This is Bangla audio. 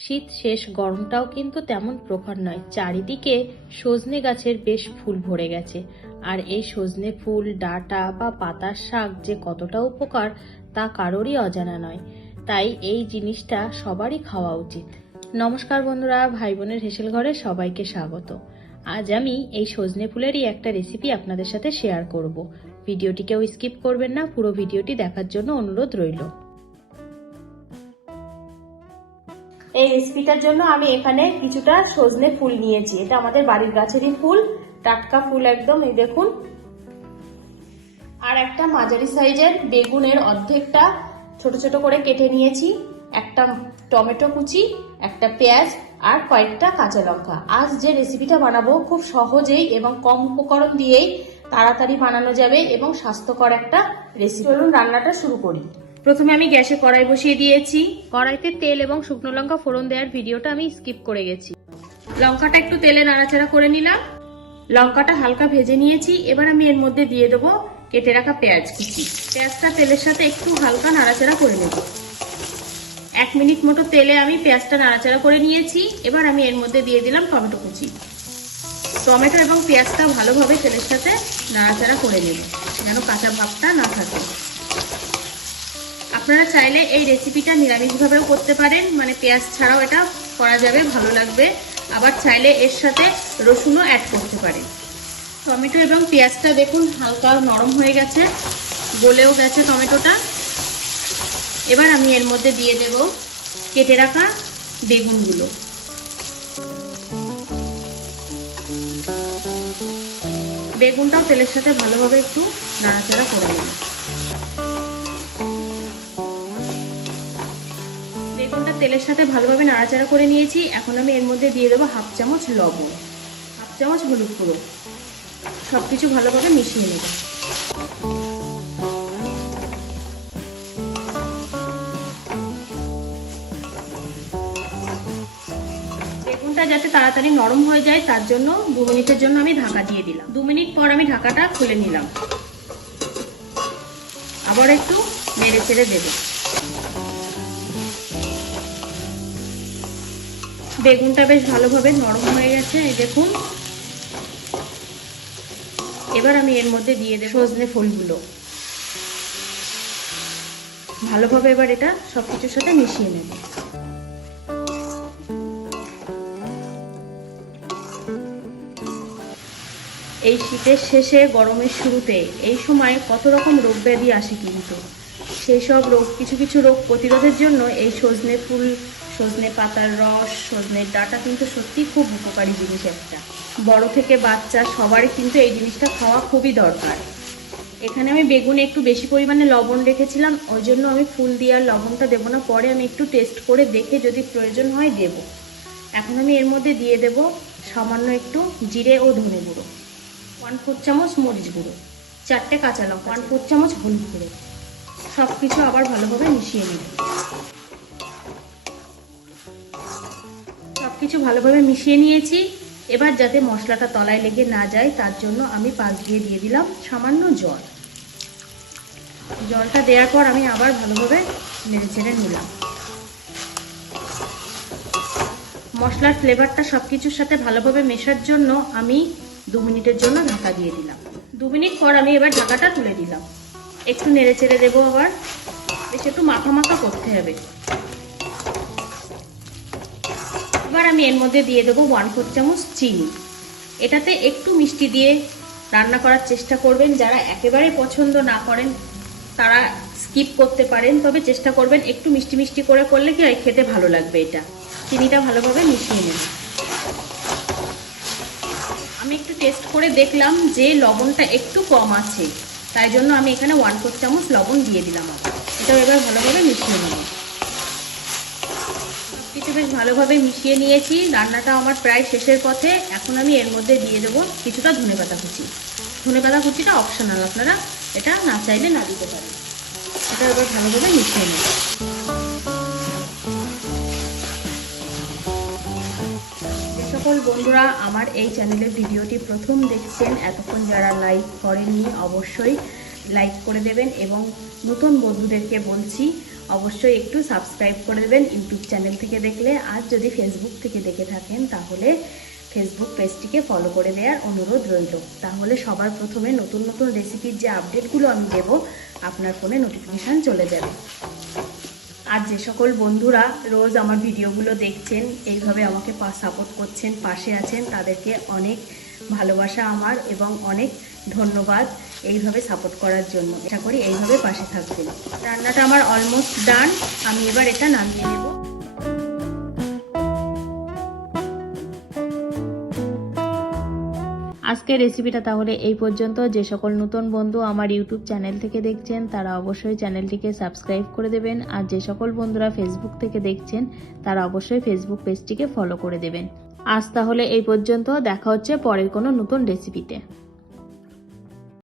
শীত শেষ, গরমটাও কিন্তু তেমন প্রখর নয়। চারিদিকে সজনে গাছের বেশ ফুল ভরে গেছে। আর এই সজনে ফুল, ডাঁটা বা পাতার শাক যে কতটা উপকার তা কারোরই অজানা নয়। তাই এই জিনিসটা সবারই খাওয়া উচিত। নমস্কার বন্ধুরা, ভাই বোনের হেসেল ঘরে সবাইকে স্বাগত। আজ আমি এই সজনে ফুলেরই একটা রেসিপি আপনাদের সাথে শেয়ার করব। ভিডিওটিকেও স্কিপ করবেন না, পুরো ভিডিওটি দেখার জন্য অনুরোধ রইল। এই রেসিপিটার জন্য আমি এখানে কিছুটা সজনে ফুল নিয়েছি। এটা আমাদের বাড়ির গাছেরই ফুল, টাটকা ফুল একদম, এই দেখুন। আর একটা মাঝারি সাইজের বেগুনের অর্ধেকটা ছোট ছোট করে কেটে নিয়েছি, একটা টমেটো কুচি, একটা পেঁয়াজ আর কয়েকটা কাঁচা লঙ্কা। আজ যে রেসিপিটা বানাবো খুব সহজেই এবং কম উপকরণ দিয়েই তাড়াতাড়ি বানানো যাবে এবং স্বাস্থ্যকর একটা রেসিপি। চলুন রান্নাটা শুরু করি। প্রথমে আমি গ্যাসে কড়াই বসিয়ে দিয়েছি। কড়াইতে তেল এবং শুকনো লঙ্কা ফোড়ন দেওয়ার ভিডিওটা আমি স্কিপ করে গেছি। লঙ্কাটা একটু তেলে নাড়াচাড়া করে নিলাম। লঙ্কাটা হালকা ভেজে নিয়েছি। এবার আমি এর মধ্যে দিয়ে দেবো কেটে রাখা পেঁয়াজ কুচি। পেঁয়াজটা তেলের সাথে একটু হালকা নাড়াচাড়া করে নেব। 1 মিনিট মতো তেলে আমি পেঁয়াজটা নাড়াচাড়া করে নিয়েছি। এবার আমি এর মধ্যে দিয়ে দিলাম টমেটো কুচি। টমেটো এবং পেঁয়াজটা ভালোভাবে তেলের সাথে নাড়াচাড়া করে নেব, যেন কাঁচা ভাবটা না থাকে। আপনারা চাইলে এই রেসিপিটা নিরামিষভাবেও করতে পারেন, মানে পেঁয়াজ ছাড়াও এটা করা যাবে, ভালো লাগবে। আবার চাইলে এর সাথে রসুনও অ্যাড করতে পারেন। টমেটো এবং পেঁয়াজটা দেখুন হালকা নরম হয়ে গেছে, গলেও গেছে টমেটোটা। এবার আমি এর মধ্যে দিয়ে দেব কেটে রাখা বেগুনগুলো। বেগুনটাও তেলের সাথে ভালোভাবে একটু নাড়াচাড়া করে নেব। বেগুনটা তেলের সাথে ভালোভাবে নাড়াচাড়া করে নিয়েছি। এখন আমি এর মধ্যে দিয়ে দেবো 1/2 চামচ লবণ, 1/2 চামচ হলুদ গুঁড়ো। সবকিছু ভালোভাবে মিশিয়ে নেব। বেগুনটা যাতে তাড়াতাড়ি নরম হয়ে যায় তার জন্য 2 মিনিটের জন্য আমি ঢাকা দিয়ে দিলাম। 2 মিনিট পর আমি ঢাকাটা খুলে নিলাম। আবার একটু নেড়ে চেড়ে দেব। বেগুনটা বেশ ভালোভাবে নরম হয়ে গেছে, এই দেখুন। এবার আমি এর মধ্যে দিয়ে দেব সজনে ফুলগুলো। ভালোভাবে এবার এটা সবকিছুর সাথে মিশিয়ে নেব। এই শীতের শেষে গরমের শুরুতে এই সময় কত রকম রোগ ব্যাধি আসে, কিন্তু সেই সব রোগ, কিছু কিছু রোগ প্রতিরোধের জন্য এই সজনে ফুল, সজনে পাতার রস, সজনের ডাঁটা কিন্তু সত্যি খুব উপকারী জিনিস একটা। বড় থেকে বাচ্চা সবারই কিন্তু এই জিনিসটা খাওয়া খুবই দরকার। এখানে আমি বেগুনে একটু বেশি পরিমাণে লবণ রেখেছিলাম, ওই জন্য আমি ফুল দিয়ে আর লবণটা দেবো না, পরে আমি একটু টেস্ট করে দেখে যদি প্রয়োজন হয় দেব। এখন আমি এর মধ্যে দিয়ে দেব সামান্য একটু জিরে ও ধনে গুঁড়ো, 1/4 চামচ মরিচ গুঁড়ো, 4টে কাঁচা লঙ্কা, 1/4 চামচ হলুদ গুঁড়ো। সব কিছু আবার ভালোভাবে মিশিয়ে নেব। সব কিছু ভালোভাবে মিশিয়ে নিয়েছি। এবার যাতে মশলাটা তলায় লেগে না যায় তার জন্য আমি পাশ দিয়ে দিয়ে দিলাম সামান্য জল। জলটা দেওয়ার পর আমি আবার ভালোভাবে নেড়ে চেড়ে নিলাম। মশলার ফ্লেভারটা সব কিছুর সাথে ভালোভাবে মেশার জন্য আমি 2 মিনিটের জন্য ঢাকা দিয়ে দিলাম। 2 মিনিট পর আমি এবার ঢাকাটা তুলে দিলাম। একটু নেড়ে চেড়ে দেবো, আবার বেশ একটু মাখা মাখা করতে হবে। এবার আমি এর মধ্যে দিয়ে দেবো 1/4 চামচ চিনি। এটাতে একটু মিষ্টি দিয়ে রান্না করার চেষ্টা করবেন। যারা একেবারে পছন্দ না করেন তারা স্কিপ করতে পারেন, তবে চেষ্টা করবেন একটু মিষ্টি মিষ্টি করে করলে কি হয়, খেতে ভালো লাগবে। এটা চিনিটা ভালোভাবে মিশিয়ে নেব। আমি একটু টেস্ট করে দেখলাম যে লবণটা একটু কম আছে, তাই জন্য আমি এখানে 1/4 চামচ লবণ দিয়ে দিলাম। এটাও এবার ভালোভাবে মিশিয়ে নেব। কিছু বেশ ভালোভাবে মিশিয়ে নিয়েছি। রান্নাটা আমার প্রায় শেষের পথে। এখন আমি এর মধ্যে দিয়ে দেবো কিছুটা ধনেপাতা কুচি। ধনেপাতা কুচিটা অপশনাল, আপনারা এটা না চাইলে না দিতে পারেন। এটা এবার ভালোভাবে মিশিয়ে নেব। যে সকল বন্ধুরা আমার এই চ্যানেলের ভিডিওটি প্রথম দেখছেন, এতক্ষণ যারা লাইক করেননি অবশ্যই লাইক করে দেবেন, এবং নতুন বন্ধুদেরকে বলছি অবশ্যই একটু সাবস্ক্রাইব করে দেবেন ইউটিউব চ্যানেল থেকে দেখলে। আর যদি ফেসবুক থেকে দেখে থাকেন তাহলে ফেসবুক পেজটিকে ফলো করে দেওয়ার অনুরোধ রইল। তাহলে সবার প্রথমে নতুন নতুন রেসিপির যে আপডেটগুলো আমি দেবো আপনার ফোনে নোটিফিকেশান চলে যাবে। আর যে সকল বন্ধুরা রোজ আমার ভিডিওগুলো দেখছেন, এইভাবে আমাকে সাপোর্ট করছেন, পাশে আছেন, তাদেরকে অনেক ভালোবাসা আমার এবং অনেক ধন্যবাদ এইভাবে সাপোর্ট করার জন্য। আশা করি এইভাবে পাশে থাকবেন। রান্নাটা আমার অলমোস্ট ডান, আমি এবার এটা নামিয়ে নেব। আজকের রেসিপিটা তাহলে এই পর্যন্ত। যে সকল নতুন বন্ধু আমার ইউটিউব চ্যানেল থেকে দেখছেন তারা অবশ্যই চ্যানেলটিকে সাবস্ক্রাইব করে দেবেন। আর যে সকল বন্ধুরা ফেসবুক থেকে দেখছেন তারা অবশ্যই ফেসবুক পেজটিকে ফলো করে দেবেন। আজ তাহলে এই পর্যন্ত, দেখা হচ্ছে পরের কোনো নতুন রেসিপিতে।